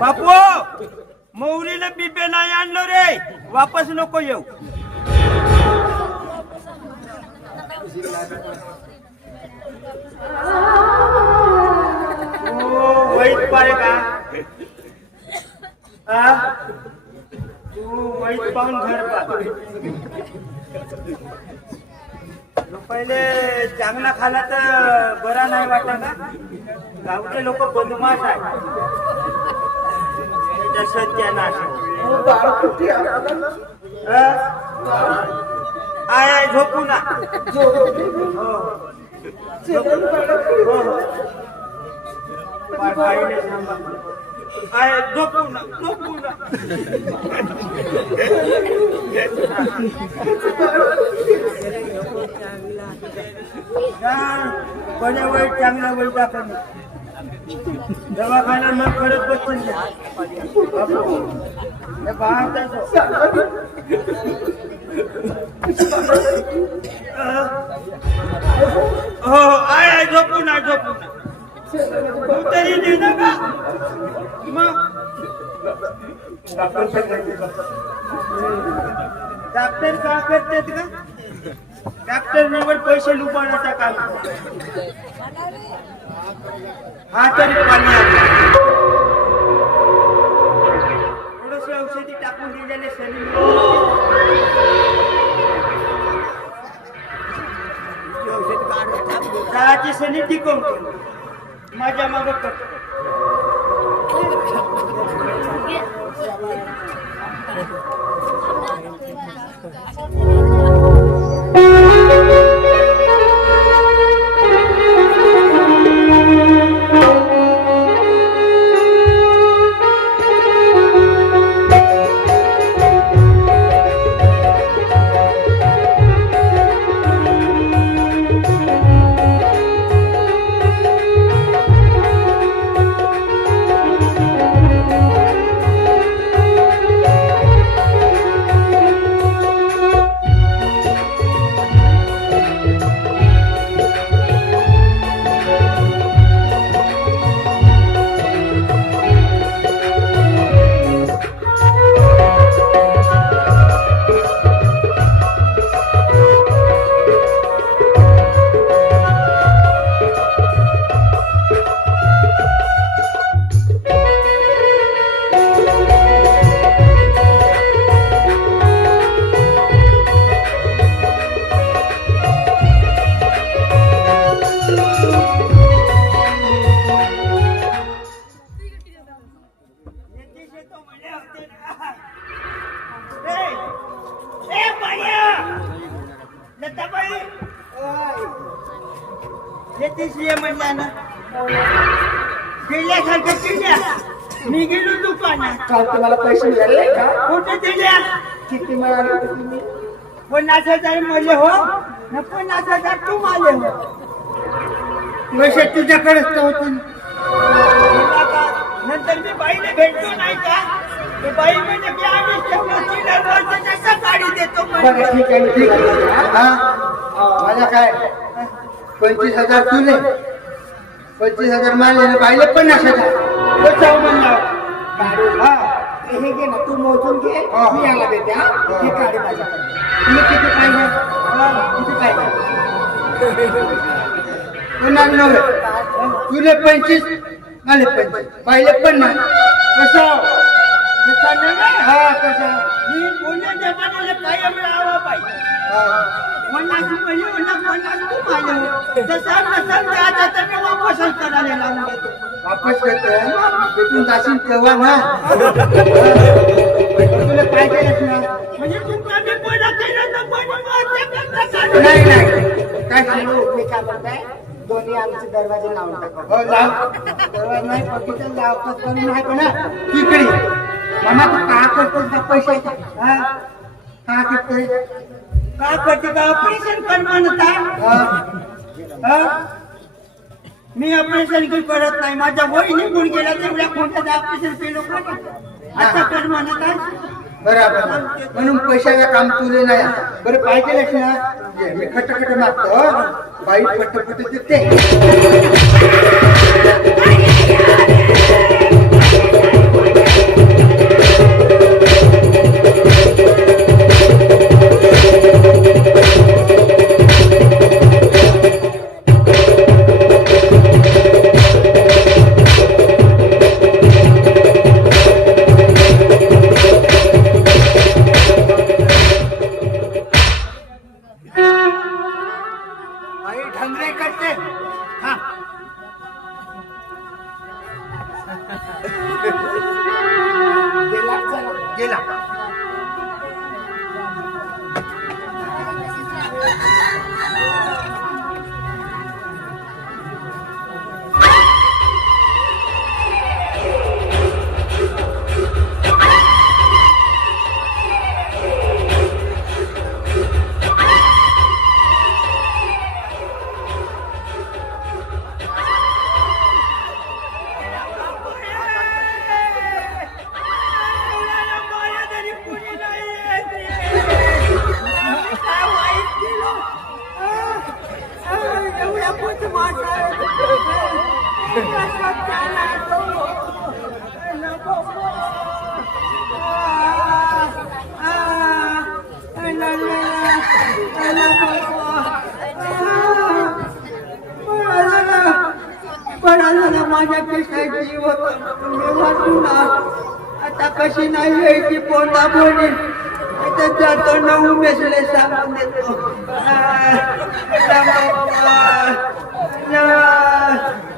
बापू मौरीला बिबे नाही आणलो रे. वापस नको येऊ. ओ, पाय का? तू वैत पाहून घर पा पहिले चांगला खाला तर बरा नाही वाटत ना? गावचे लोक बदमाश आहे सत्यानाश आय आय झोपू ना आय झोपू ना झोपू ना वाईट चांगला वाईट आपण दवाखाना मग करत बसून हो आय आय झोपू ना झोपू ना। तरी दे ना का मग डॉक्टर का करतात का? डॉक्टर निवड पैसे लुबाडायचा काम हा तरी पाणी थोडस औषधी टाकून दिलेले शरीर दहाची शनी टिकवून माझ्या माग करतो काल तुम्हाला पैसे मिळाले का? कुठे दिल्या किती मिळाले तुम्ही? पन्नास हजार मले हो न पन्नास हजार तू माले हो. पैसे तुझ्याकडेच तर होते. नंतर मी बाईला भेटलो नाही का? ते बाई म्हणजे की आम्ही ठेवलं चिल्लर वर्षाच्या सकाळी देतो बरं ठीक आहे ठीक आहे. हा? माझ्या काय? पंचवीस हजार तुले. पंचवीस हजार मानले ना पाहिले पन्नास हजार. तू मोजून घे. हा. मी याला देते हा. हे. काढे माझ्याकडे तुला किती पाहिजे किती पाहिजे नव्हे. तुले पंचवीस मला पंचवीस. पाहिले पन्नास कसं? तसा नव्हे. हा कसं? मी बोलल्या जमान्याला कायम राहावा पाहिजे. हा. पन्नास रुपये पन्नास तू हो तसा नसेल तर आता मी वापसच करायला लावून देतो. वापस करतोय तिथून जाशील तेव्हा ना. तुला काय ना म्हणजे? नाही नाही. काय सांगू मी काय म्हणताय? दोन्ही आमचे दरवाजे लावून टाका. हो लाव. दरवाजा नाही बघितलं लावतात पण नाही पण तिकडे. मामा तू का करतोस का पैसे? का करतोय? का करते का? ऑपरेशन कर म्हणता? मी ऑपरेशन की करत नाही. माझ्या वय निघून गेला तेवढ्या कोणत्या ऑपरेशन केलो का आता पण म्हणत आहे. बरोबर. म्हणून पैशाला काम तुले नाही. बरं पाहिजे लक्ष. मी खटखट मागतो बाई पटपट देते. Ha ha ha! पळाला माझ्या जीव आता कशी नाही यायची पोटा बोली आता जातो ना उमेशले सांगून देतो.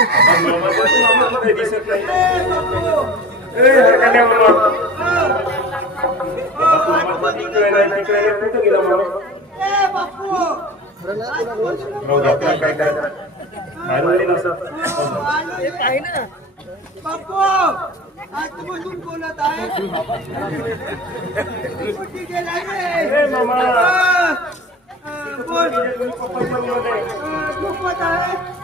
आ, आ, ना बाप्पा दिसत नाही ए, हरकत्या मामा. मामा, तिकडे नाही, तिकडे नाही, कुठं गेला मामा? राहू दे, आपल्याला काय करायचं? आनंदी नसा. बापू आतमधून बोलत आहे कुठे गेला रे? ए, मामा. आ, आ, बोल पप्पाच्या मुलाने. आ, झोपत आहे झोप. ना, बाप्पा. ना. मामा, आ,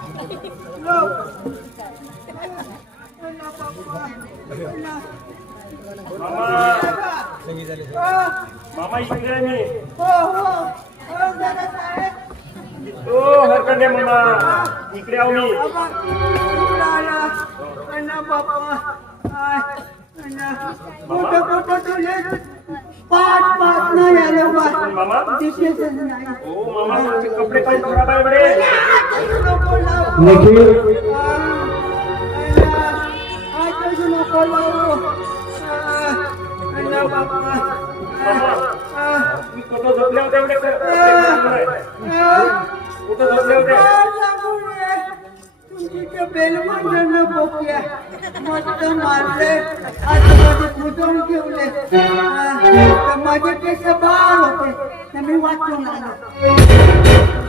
मामा इकडे आहे मी. हो हो हो जरा साहेब ओ, हरकत्या मामा. इकडे आहो मी. बाबा इकडं आला. अण्णा बाप्पा आय, अण्णा कुठं कुठं तुले पाच पाच नाही आले मामा? बा दिसेच नाही ओ, मामा, तुमचे कपडे पण निखिल आहे रे? माझे बाळ होते मी वाचून आलो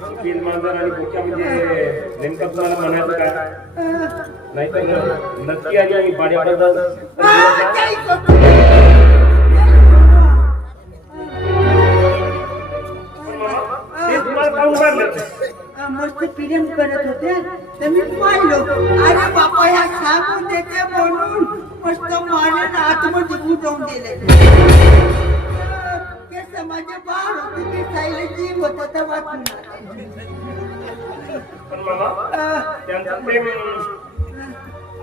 तीन बिल मांजर आणि बोक्या म्हणजे नेमकं तुम्हाला म्हणायचं का नाहीतर नक्की आली आणि पाड्याबद्दल आ, मस्त प्रेम करत होते. तर मी पाहिलो. अरे बापा ह्या सांगून देते म्हणून मस्त मारे आतमध्ये जाऊन गेले ते समाजे बा साईला जीव होता वाचून पण मामा त्यांचं प्रेम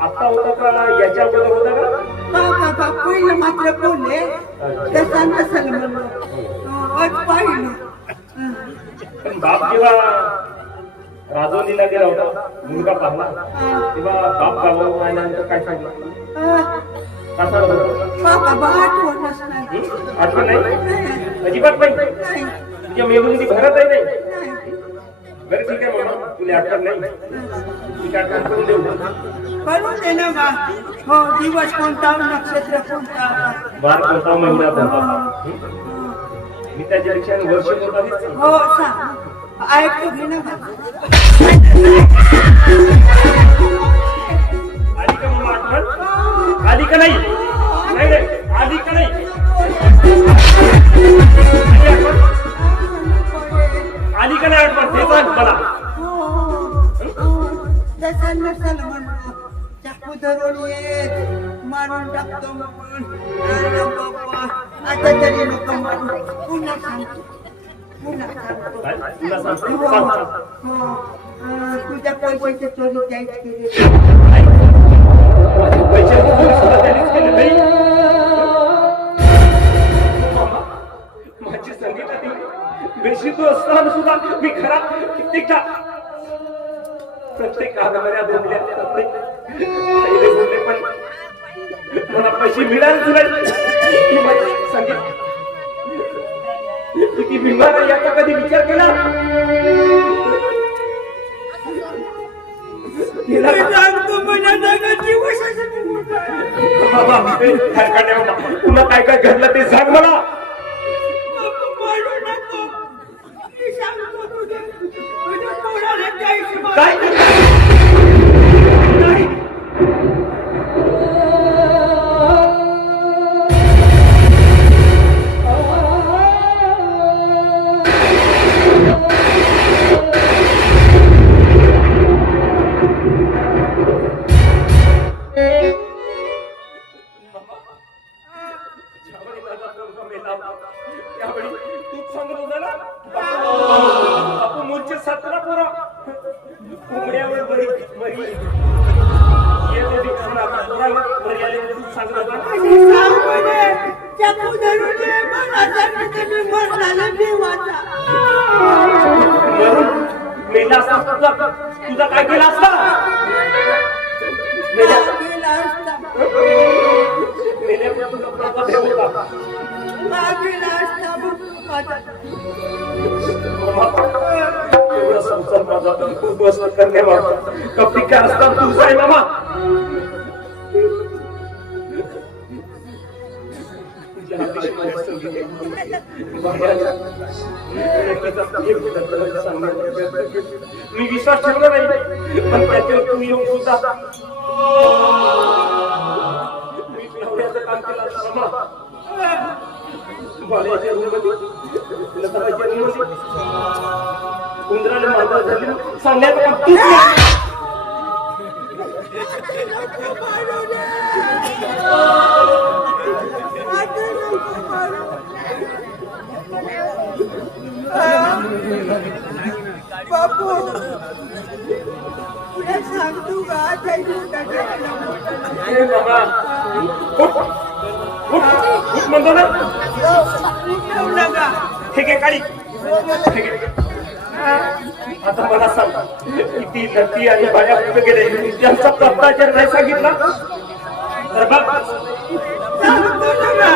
आता होतं का याच्या अगोदर होतं का? बाबा पहिलं मात्र बोलले तसा नसेल म्हणून पाहिलं. पण बाप जेव्हा राजवलीला गेला होता मुलगा पाहला तेव्हा बाप गावावर आल्यानंतर काय सांगितलं? कसा होता? बाबा नाही हं? आठवण नाही, अजिबात नाही. तुझ्या मेंदूमध्ये भरत आहे नाही. बरं ठीक आहे मामा तुला आठवण नाही. ठीक आठवण करून देऊ. करून दे ना बा. हो दिवस कोणता नक्षत्र कोणता. बार कोणता महिना कोणता. हं? मी त्याच्यापेक्षा वर्ष कोणता हो सांग ऐकतो घे ना सांग, सांग. तुझ्या चोरी माझे पैसे बघून सुद्धा त्यानेच केले नाही. मामा, माझी संगीतातील बेशिस्त असताना सुद्धा मी खरा कित्येकदा प्रत्येक कागदामध्ये दोनल्या प्रत्येक पहिले बोलले पण मला पैसे मिळालेच नाही ही माझी संगीत किती बिंबार आहे याचा कधी विचार केला? केला का? बाबा, बाबा, तुला काय काय घडलं ते सांग मला. काय? चाकू धरून ये, मला सांग की मी मरणाला मेला असता तुझा काय केला असता? मेल्यावर तुझा प्रताप हे होता. गेला असता. एवढा संसार माझा तुझा आहे मामा मी विश्वास ठेवला नाही पण त्याच्यावर तुम्ही येऊन सुद्धा मी तुला काम केला असतं बाळ्याच्या रूममध्ये लताबाईच्या रूममध्ये. उंदराला झाली. सांगण्याचं काम तूच आता नको मारू. बापू. तुला सांगतो का त्या दिवसाच्या ए बाबा. उठ. उठ. उठ म्हणतो ना. उठवलं का ठीक आहे काळी ठीक आहे. आता मला सांग किती नक्की आणि बाया कुठे गेले? त्यांचा भ्रष्टाचार नाही सांगितला? तर बघ. सांगतो तुला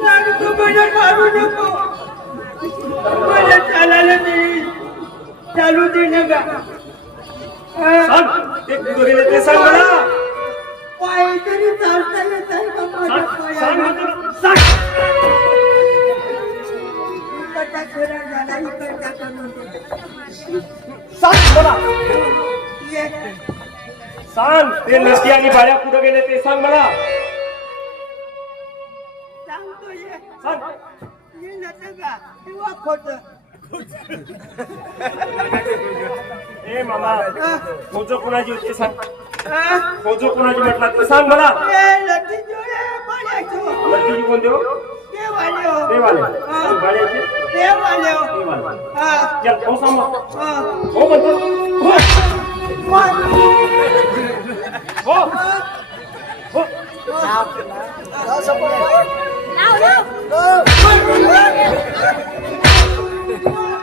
सांगतो मला मारू नको. मला चालायला नाही चालू दे नका सांग ते कुठे गेले ते सांग मला पाय तरी चालता येत आहे का माझ्या सांग सांग पायाला? म्हणतो ना, सांग इकडचा खेळा झाला इकडचा करून दे. सांग मला ये. सांग ते नक्की आणि बाया कुठे गेले ते सांग मला किंवा खोटं ए मामा फोजो कोणाची होती ते सांग हा? फोजो कोणाची म्हटला ते सांग मला ए, लठी जोडे, पाण्याचो. लड्डूची कोणते हो ते वाले हो. ते वाले हा. बाळ्याचे ते वाले हो. ते वाले हा. चल हो सांग मग. हा. हो म्हणतो हो हो हो लाव, लाव. Hallelujah.